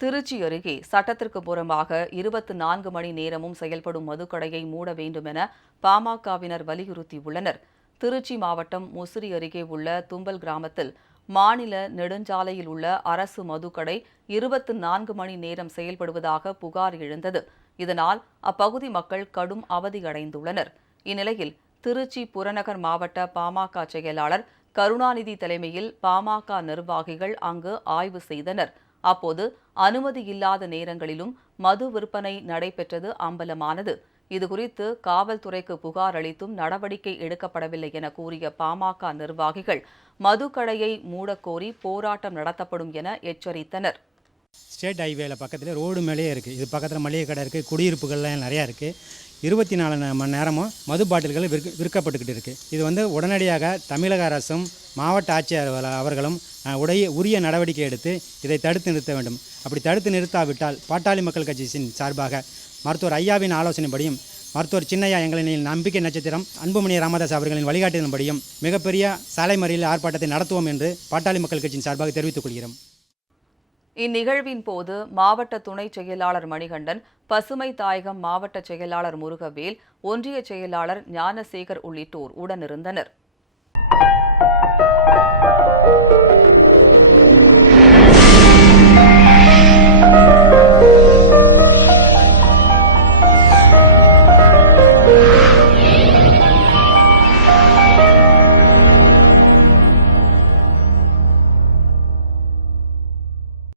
திருச்சி அருகே சட்டத்திற்கு புறம்பாக 24 மணி நேரமும் செயல்படும் மதுக்கடையை மூட வேண்டும் என பாமகவினர் வலியுறுத்தியுள்ளனர். திருச்சி மாவட்டம் முசிறி அருகே உள்ள தும்பல் கிராமத்தில் மாநில நெடுஞ்சாலையில் உள்ள அரசு மதுக்கடை 24 மணி நேரம் செயல்படுவதாக புகார் எழுந்தது. இதனால் அப்பகுதி மக்கள் கடும் அவதியடைந்துள்ளனர். இந்நிலையில் திருச்சி புறநகர் மாவட்ட பாமக செயலாளர் கருணாநிதி தலைமையில் பாமக நிர்வாகிகள் அங்கு ஆய்வு செய்தனர். அப்போது அனுமதி இல்லாத நேரங்களிலும் மது விற்பனை நடைபெற்றது அம்பலமானது. இதுகுறித்து காவல்துறைக்கு புகார் அளித்தும் நடவடிக்கை எடுக்கப்படவில்லை என கூறிய பாமக நிர்வாகிகள் மதுக்கடையை மூடக்கோரி போராட்டம் நடத்தப்படும் என எச்சரித்தனர். ஸ்டேட் ஹைவேல பக்கத்தில் ரோடு மேலேயே இருக்குது. இது பக்கத்தில் மளிகை கடை இருக்குது, குடியிருப்புகள்லாம் நிறையா இருக்குது. 24 மணி நேரமும் மது பாட்டில்கள் விற்கப்பட்டுக்கிட்டு இருக்குது. இது உடனடியாக தமிழக அரசும் மாவட்ட ஆட்சியர் அவர்களும் உரிய நடவடிக்கை எடுத்து இதை தடுத்து நிறுத்த வேண்டும். அப்படி தடுத்து நிறுத்தாவிட்டால் பாட்டாளி மக்கள் கட்சியின் சார்பாக மருத்துவர் ஐயாவின் ஆலோசனைப்படியும் மருத்துவர் சின்னையா எங்களின் நம்பிக்கை நட்சத்திரம் அன்புமணி ராமதாஸ் அவர்களின் வழிகாட்டுதலின்படியும் மிகப்பெரிய சாலை மறியல் ஆர்ப்பாட்டத்தை நடத்துவோம் என்று பாட்டாளி மக்கள் கட்சியின் சார்பாக தெரிவித்துக் கொள்கிறோம். இந்நிகழ்வின் போது மாவட்ட துணை செயலாளர் மணிகண்டன், பசுமை தாயகம் மாவட்ட செயலாளர் முருகவேல், ஒன்றிய செயலாளர் ஞானசேகர் உள்ளிட்டோர் உடனிருந்தனர்.